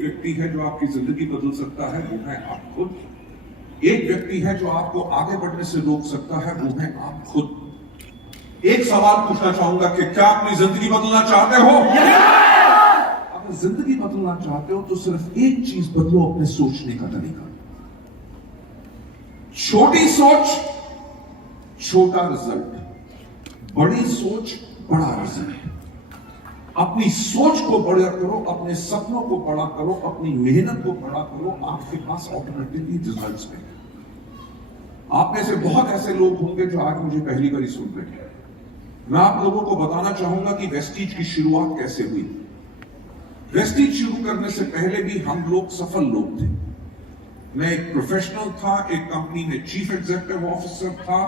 व्यक्ति है जो आपकी जिंदगी बदल सकता है, वो है आप खुद। एक व्यक्ति है जो आपको आगे बढ़ने से रोक सकता है, वो है आप खुद। एक सवाल पूछना चाहूंगा कि क्या अपनी जिंदगी बदलना चाहते हो? अगर जिंदगी बदलना चाहते हो तो सिर्फ एक चीज बदलो, अपने सोचने का तरीका। छोटी सोच, छोटा रिजल्ट। बड़ी सोच, बड़ा रिजल्ट। अपनी सोच को बड़ा करो, अपने सपनों को बड़ा करो, अपनी मेहनत को बड़ा करो, आपके पास ऑटोमेटिकली रिजल्ट्स में। आप में से बहुत ऐसे लोग होंगे जो आज मुझे पहली बार सुन रहे हैं। मैं आप लोगों को बताना चाहूंगा कि वेस्टीज की शुरुआत कैसे हुई। वेस्टीज शुरू करने से पहले भी हम लोग सफल लोग थे। मैं एक प्रोफेशनल था, एक कंपनी में चीफ एग्जीक्यूटिव ऑफिसर था।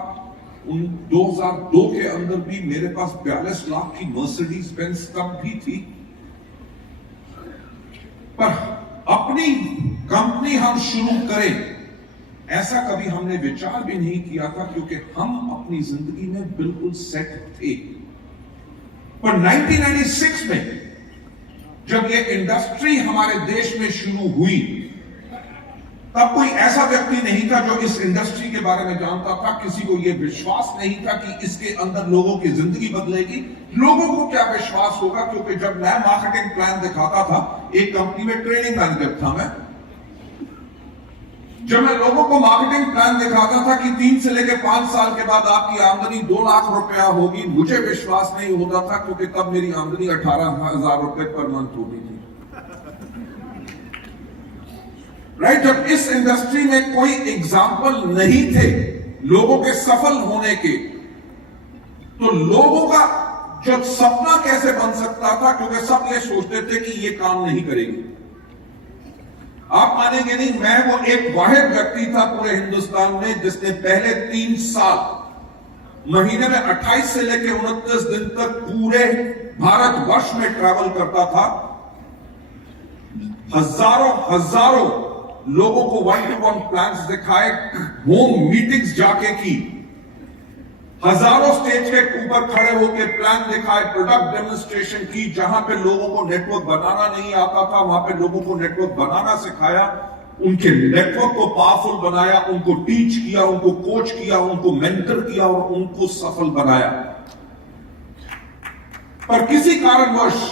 2002 के अंदर भी मेरे पास 42 लाख की मर्सिडीज बेंज तब भी थी। पर अपनी कंपनी हम शुरू करें ऐसा कभी हमने विचार भी नहीं किया था, क्योंकि हम अपनी जिंदगी में बिल्कुल सेट थे। पर 1996 में जब ये इंडस्ट्री हमारे देश में शुरू हुई, तब कोई ऐसा व्यक्ति नहीं था जो इस इंडस्ट्री के बारे में जानता था। किसी को यह विश्वास नहीं था कि इसके अंदर लोगों की जिंदगी बदलेगी। लोगों को क्या विश्वास होगा, क्योंकि जब मैं मार्केटिंग प्लान दिखाता था, एक कंपनी में ट्रेनिंग मैनेजर था मैं, जब मैं लोगों को मार्केटिंग प्लान दिखाता था कि 3 से लेकर 5 साल के बाद आपकी आमदनी 2 लाख रुपया होगी, मुझे विश्वास नहीं होता था, क्योंकि तब मेरी आमदनी 18,000 रुपए पर मंथ होती थी। राइट? जब इस इंडस्ट्री में कोई एग्जाम्पल नहीं थे लोगों के सफल होने के, तो लोगों का जो सपना कैसे बन सकता था, क्योंकि सब ये सोचते थे कि ये काम नहीं करेगी। आप मानेंगे नहीं, मैं वो एक वाहिद व्यक्ति था पूरे हिंदुस्तान में जिसने पहले 3 साल महीने में 28 से लेकर 29 दिन तक पूरे भारतवर्ष में ट्रैवल करता था। हजारों लोगों को 1-to-1 प्लान्स दिखाए, होम मीटिंग्स जाके की, हजारों स्टेज के ऊपर खड़े होकर प्लान दिखाए, प्रोडक्ट डेमोन्स्ट्रेशन की। जहां पे लोगों को नेटवर्क बनाना नहीं आता था, वहां पे लोगों को नेटवर्क बनाना सिखाया, उनके नेटवर्क को पावरफुल बनाया, उनको टीच किया, उनको कोच किया, उनको मेंटर किया और उनको सफल बनाया। पर किसी कारणवश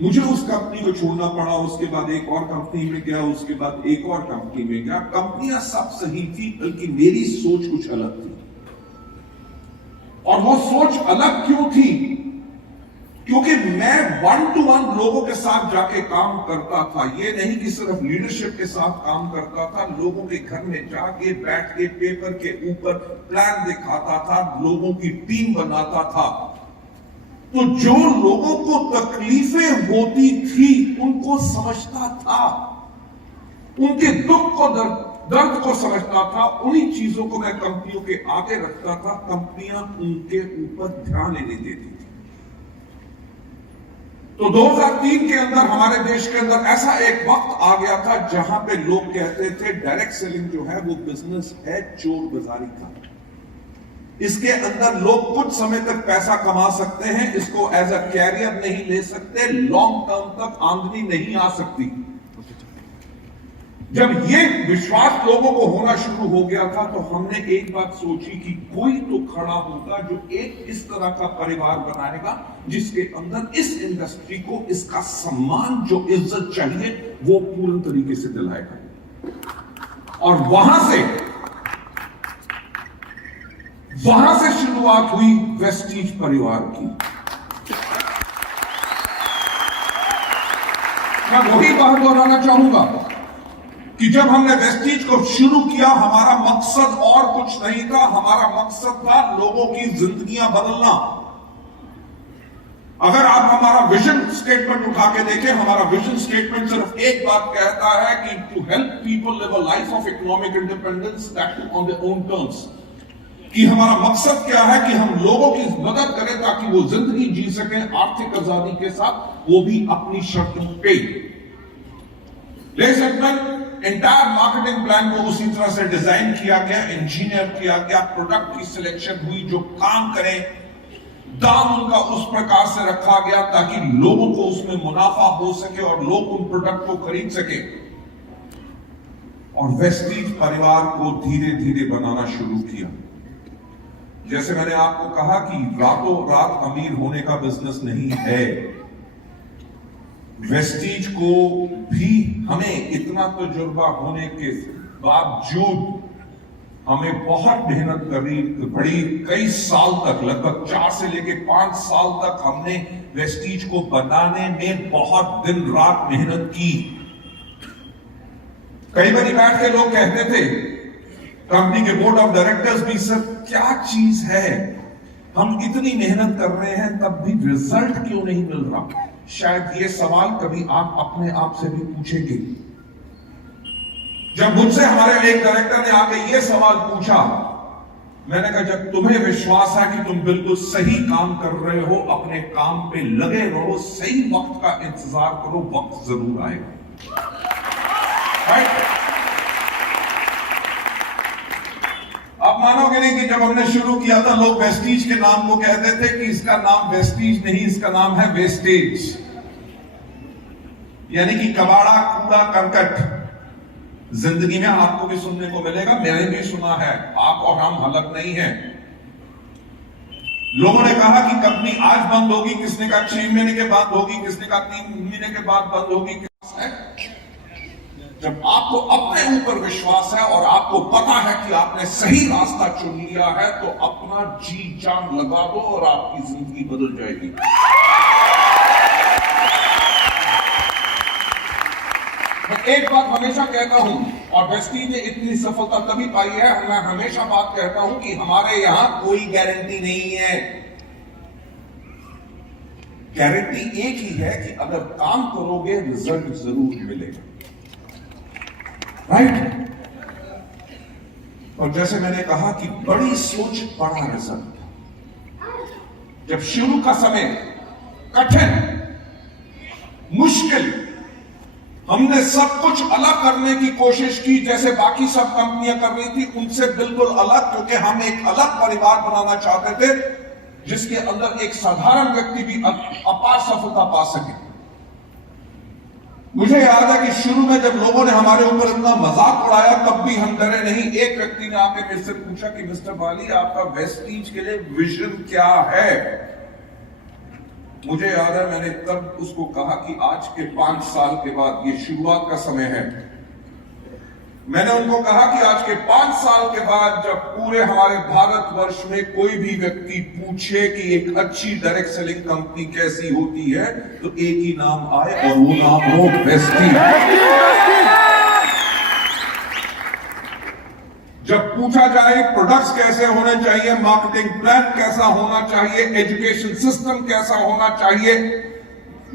मुझे उस कंपनी को छोड़ना पड़ा। उसके बाद एक और कंपनी में गया, उसके बाद एक और कंपनी में गया। कंपनियां सब सही थी, बल्कि मेरी सोच कुछ अलग थी। और वो सोच अलग क्यों थी? क्योंकि मैं 1-to-1 लोगों के साथ जाके काम करता था। ये नहीं कि सिर्फ लीडरशिप के साथ काम करता था, लोगों के घर में जाके बैठ के पेपर के ऊपर प्लान दिखाता था, लोगों की टीम बनाता था। तो जो लोगों को तकलीफें होती थी उनको समझता था, उनके दुख को दर्द को समझता था। उन्हीं चीजों को मैं कंपनियों के आगे रखता था, कंपनियां उनके ऊपर ध्यान नहीं देती थी। तो 2003 के अंदर हमारे देश के अंदर ऐसा एक वक्त आ गया था जहां पे लोग कहते थे डायरेक्ट सेलिंग जो है वो बिजनेस है चोर बाजारी का। इसके अंदर लोग कुछ समय तक पैसा कमा सकते हैं, इसको एज अ कैरियर नहीं ले सकते, लॉन्ग टर्म तक आमदनी नहीं आ सकती। जब ये विश्वास लोगों को होना शुरू हो गया था, तो हमने एक बात सोची कि कोई तो खड़ा होगा जो एक इस तरह का परिवार बनाएगा जिसके अंदर इस इंडस्ट्री को इसका सम्मान, जो इज्जत चाहिए, वो पूर्ण तरीके से दिलाएगा। और वहां से शुरुआत हुई वेस्टीज परिवार की। मैं वही बात दोहराना चाहूंगा कि जब हमने वेस्टीज को शुरू किया, हमारा मकसद और कुछ नहीं था। हमारा मकसद था लोगों की जिंदगियां बदलना। अगर आप हमारा विजन स्टेटमेंट उठा के देखें, हमारा विजन स्टेटमेंट सिर्फ एक बात कहता है कि to help people live a life of economic independence that on their own terms. कि हमारा मकसद क्या है कि हम लोगों की मदद करें ताकि वो जिंदगी जी सकें आर्थिक आजादी के साथ, वो भी अपनी शर्तों पे। एंटायर मार्केटिंग प्लान को उसी तरह से डिजाइन किया गया, इंजीनियर किया गया, प्रोडक्ट की सिलेक्शन हुई जो काम करें, दाम उनका उस प्रकार से रखा गया ताकि लोगों को उसमें मुनाफा हो सके और लोग उन प्रोडक्ट को खरीद सके। और वेस्टीज परिवार को धीरे धीरे बनाना शुरू किया। जैसे मैंने आपको कहा कि रातों रात अमीर होने का बिजनेस नहीं है। वेस्टीज को भी हमें इतना तजुर्बा होने के बावजूद हमें बहुत मेहनत करनी पड़ी। कई साल तक, लगभग 4 से लेकर 5 साल तक हमने वेस्टीज को बनाने में बहुत दिन रात मेहनत की। कई बार बैठ के लोग कहते थे, कंपनी के बोर्ड ऑफ डायरेक्टर्स भी, सर क्या चीज है, हम इतनी मेहनत कर रहे हैं तब भी रिजल्ट क्यों नहीं मिल रहा। शायद ये सवाल कभी आप अपने आप से भी पूछेंगे। जब मुझसे हमारे एक डायरेक्टर ने आके ये सवाल पूछा, मैंने कहा जब तुम्हें विश्वास है कि तुम बिल्कुल सही काम कर रहे हो, अपने काम पे लगे रहो, सही वक्त का इंतजार करो, वक्त जरूर आएगा। आप मानोगे नहीं कि जब हमने शुरू किया था लोग वेस्टीज के नाम को कहते थे कि इसका नाम वेस्टीज नहीं, इसका नाम है वेस्टेज, यानी कि कबाड़ा, कूड़ा, करकट। जिंदगी में आपको भी सुनने को मिलेगा, मैंने भी सुना है, आप और हम अलग नहीं हैं। लोगों ने कहा कि कंपनी आज बंद होगी, किसने कहा 6 महीने के बाद होगी, किसने कहा 3 महीने के बाद बंद होगी। जब आपको अपने ऊपर विश्वास है और आपको पता है कि आपने सही रास्ता चुन लिया है, तो अपना जी जान लगा दो और आपकी जिंदगी बदल जाएगी। मैं एक बात हमेशा कहता हूं, और वेस्टीज ने इतनी सफलता तभी पाई है, मैं हमेशा बात कहता हूं कि हमारे यहां कोई गारंटी नहीं है। गारंटी एक ही है कि अगर काम करोगे रिजल्ट जरूर मिलेगा, राइट। और जैसे मैंने कहा कि बड़ी सोच बड़ा रिजल्ट। जब शुरू का समय कठिन, मुश्किल, हमने सब कुछ अलग करने की कोशिश की, जैसे बाकी सब कंपनियां कर रही थी उनसे बिल्कुल अलग, क्योंकि हम एक अलग परिवार बनाना चाहते थे जिसके अंदर एक साधारण व्यक्ति भी अपार सफलता पा सके। मुझे याद है कि शुरू में जब लोगों ने हमारे ऊपर इतना मजाक उड़ाया तब भी हम डरे नहीं। एक व्यक्ति ने आके मेरे से पूछा कि मिस्टर बाली, आपका वेस्टीज के लिए विजन क्या है। मुझे याद है मैंने तब उसको कहा कि आज के 5 साल के बाद, ये शुरुआत का समय है, मैंने उनको कहा कि आज के 5 साल के बाद जब पूरे हमारे भारतवर्ष में कोई भी व्यक्ति पूछे कि एक अच्छी डायरेक्ट सेलिंग कंपनी कैसी होती है, तो एक ही नाम आए और वो नाम हो वेस्टीज। जब पूछा जाए प्रोडक्ट्स कैसे होने चाहिए, मार्केटिंग प्लान कैसा होना चाहिए, एजुकेशन सिस्टम कैसा होना चाहिए,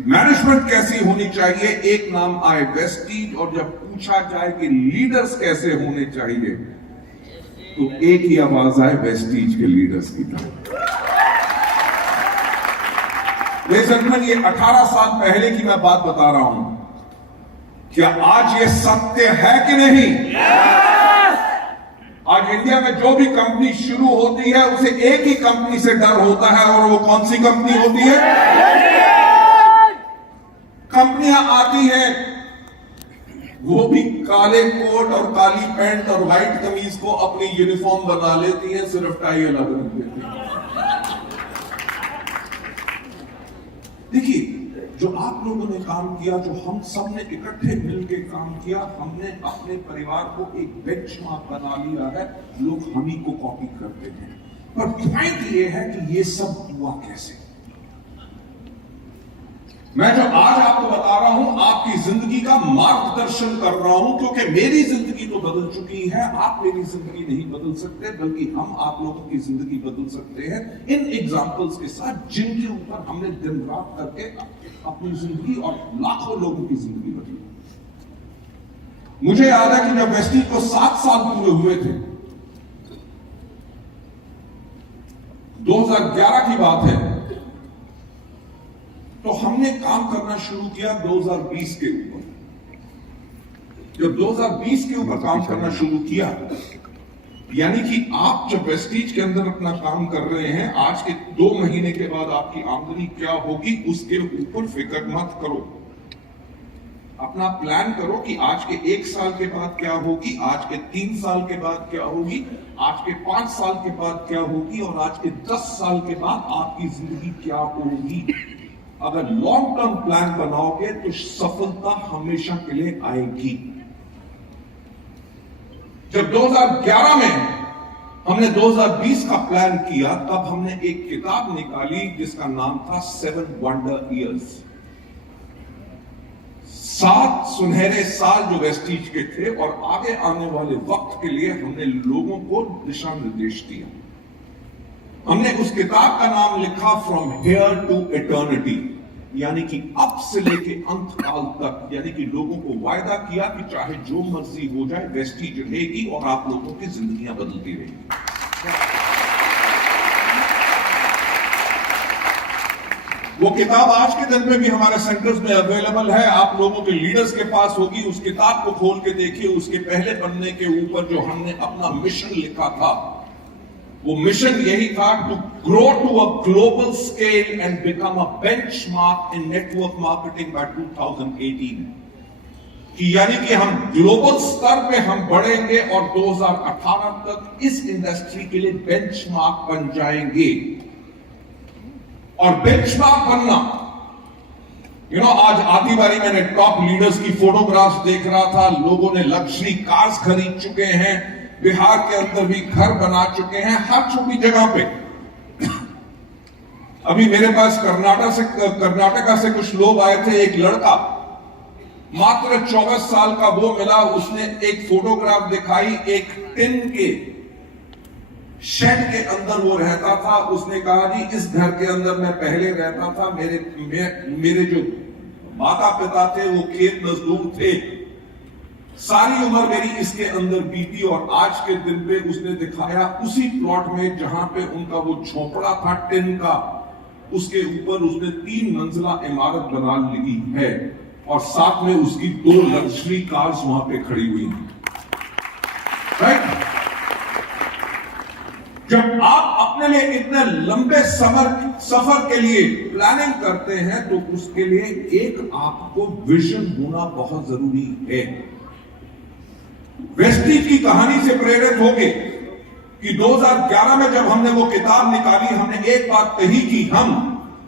मैनेजमेंट कैसी होनी चाहिए, एक नाम आए वेस्टीज। और जब पूछा जाए कि लीडर्स कैसे होने चाहिए, तो एक ही आवाज आए वेस्टीज के लीडर्स की तरफ। ये 18 साल पहले की मैं बात बता रहा हूं। क्या आज ये सत्य है कि नहीं? आज इंडिया में जो भी कंपनी शुरू होती है उसे एक ही कंपनी से डर होता है, और वो कौन सी कंपनी होती है? कंपनियां आती हैं, वो भी काले कोट और काली पैंट और व्हाइट कमीज को अपनी यूनिफॉर्म बना लेती हैं, सिर्फ टाई अलग रख देती हैं। देखिए, जो आप लोगों ने काम किया, जो हम सब ने इकट्ठे मिलकर काम किया, हमने अपने परिवार को एक बेंचमार्क बना लिया है। लोग हम ही को कॉपी करते हैं, पर पॉइंट ये है कि ये सब हुआ कैसे। मैं जो आज आपको बता रहा हूं, आपकी जिंदगी का मार्गदर्शन कर रहा हूं, क्योंकि मेरी जिंदगी तो बदल चुकी है। आप मेरी जिंदगी नहीं बदल सकते, बल्कि हम आप लोगों की जिंदगी बदल सकते हैं इन एग्जाम्पल्स के साथ, जिनके ऊपर हमने दिन रात करके अपनी जिंदगी और लाखों लोगों की जिंदगी बदली। मुझे याद है कि जब वेस्टीज को 7 साल पूरे हुए थे, 2011 की बात है, तो हमने काम करना शुरू किया 2020 के ऊपर। जब 2020 के ऊपर काम करना शुरू किया यानी कि आप जब वेस्टीज के अंदर अपना काम कर रहे हैं, आज के 2 महीने के बाद आपकी आमदनी क्या होगी उसके ऊपर फिक्र मत करो। अपना प्लान करो कि आज के 1 साल के बाद क्या होगी, आज के 3 साल के बाद क्या होगी, आज के 5 साल के बाद क्या होगी और आज के 10 साल के बाद आपकी जिंदगी क्या होगी। अगर लॉन्ग टर्म प्लान बनाओगे तो सफलता हमेशा के लिए आएगी। जब 2011 में हमने 2020 का प्लान किया, तब हमने एक किताब निकाली जिसका नाम था 7 वंडर ईयर्स। 7 सुनहरे साल जो वेस्टीज के थे और आगे आने वाले वक्त के लिए हमने लोगों को दिशा निर्देश दिया। हमने उस किताब का नाम लिखा फ्रॉम हियर टू इटर्निटी, यानी कि अब से लेके अंत काल तक। यानी कि लोगों को वायदा किया कि चाहे जो मर्जी हो जाए, वेस्टीज रहेगी और आप लोगों की जिंदगियां बदलती रहेंगी। वो किताब आज के दिन में भी हमारे सेंटर्स में अवेलेबल है, आप लोगों के लीडर्स के पास होगी। उस किताब को खोल के देखिए, उसके पहले पन्ने के ऊपर जो हमने अपना मिशन लिखा था, वो मिशन यही था, to grow to a global scale and become a benchmark in network marketing by 2018। कि यानी कि हम ग्लोबल स्तर पे हम बढ़ेंगे और 2018 तक इस इंडस्ट्री के लिए बेंचमार्क बन जाएंगे। और बेंचमार्क बनना, आज आधी बारी मैंने टॉप लीडर्स की फोटोग्राफ्स देख रहा था। लोगों ने लग्जरी कार्स खरीद चुके हैं, बिहार के अंदर भी घर बना चुके हैं, हर छोटी जगह पे। अभी मेरे पास कर्नाटका से कुछ लोग आए थे। एक लड़का मात्र 24 साल का वो मिला, उसने एक फोटोग्राफ दिखाई, एक टिन के शेड के अंदर वो रहता था। उसने कहा जी इस घर के अंदर मैं पहले रहता था, मेरे जो माता पिता थे वो खेत मजदूर थे, सारी उम्र मेरी इसके अंदर बीती। और आज के दिन पे उसने दिखाया उसी प्लॉट में जहां पे उनका वो झोपड़ा था टिन का, उसके ऊपर उसने 3 मंजिला इमारत बना ली है और साथ में उसकी 2 लग्जरी कार्स वहां पे खड़ी हुई हैं। राइट? जब आप अपने लिए इतने लंबे सफर के लिए प्लानिंग करते हैं तो उसके लिए एक आपको विजन होना बहुत जरूरी है। वेस्टीज की कहानी से प्रेरित होके कि 2011 में जब हमने वो किताब निकाली, हमने एक बात कही कि हम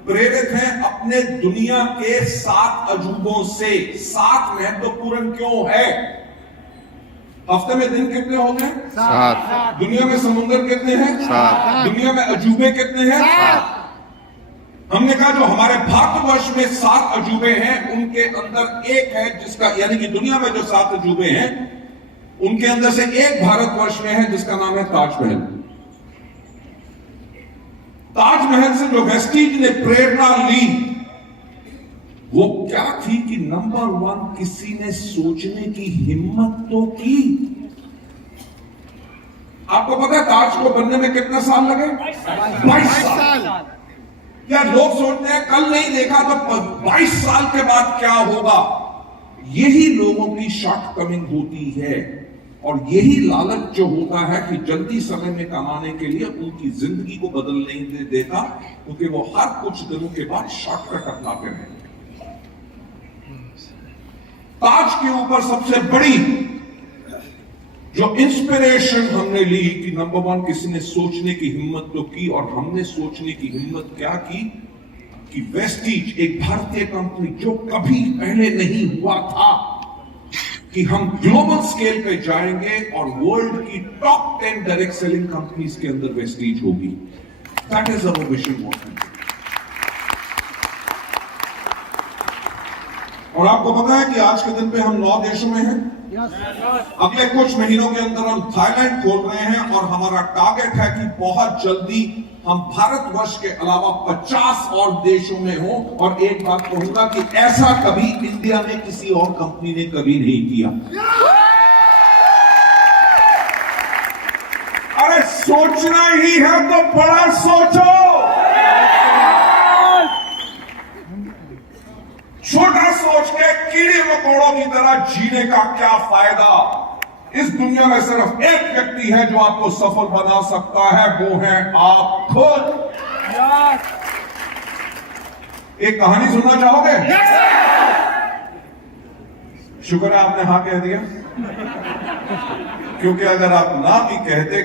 प्रेरित हैं अपने दुनिया के 7 अजूबों से। 7 महत्वपूर्ण क्यों है? हफ्ते में दिन कितने होते हैं? 7। दुनिया में समुद्र कितने हैं? 7। दुनिया में अजूबे कितने हैं? 7। हमने कहा जो हमारे भारतवर्ष में 7 अजूबे हैं, उनके अंदर एक है जिसका, यानी कि दुनिया में जो 7 अजूबे हैं उनके अंदर से एक भारतवर्ष में है जिसका नाम है ताजमहल। ताजमहल से जो वेस्टीज ने प्रेरणा ली वो क्या थी कि नंबर 1 किसी ने सोचने की हिम्मत तो की। आपको पता है ताज को बनने में कितना साल लगे? 22 साल। क्या लोग सोचते हैं कल नहीं देखा तो 22 साल के बाद क्या होगा? यही लोगों की शॉर्टकमिंग होती है और यही लालच जो होता है कि जल्दी समय में कमाने के लिए उनकी जिंदगी को बदल नहीं देता, क्योंकि वो हर कुछ दिनों के बाद शॉर्टकट अपनाते हैं। ताज के ऊपर सबसे बड़ी जो इंस्पिरेशन हमने ली कि नंबर 1 किसी ने सोचने की हिम्मत तो की, और हमने सोचने की हिम्मत क्या की कि वेस्टीज एक भारतीय कंपनी जो कभी पहले नहीं हुआ था कि हम ग्लोबल स्केल पे जाएंगे और वर्ल्ड की टॉप 10 डायरेक्ट सेलिंग कंपनीज के अंदर वेस्टीज होगी। That is our vision. और आपको पता है कि आज के दिन पे हम 9 देशों में हैं। अगले कुछ महीनों के अंदर हम थाईलैंड खोल रहे हैं और हमारा टारगेट है कि बहुत जल्दी हम भारतवर्ष के अलावा 50 और देशों में हो। और एक बात कहूंगा कि ऐसा कभी इंडिया में किसी और कंपनी ने कभी नहीं किया। अरे सोचना ही है तो बड़ा सोचो। छोटा सोच के कीड़े मकोड़ों की तरह जीने का क्या फायदा? इस दुनिया में सिर्फ एक व्यक्ति है जो आपको सफल बना सकता है, वो है आप खुद। एक कहानी सुनना चाहोगे? शुक्र है आपने हाँ कह दिया, क्योंकि अगर आप ना भी कहते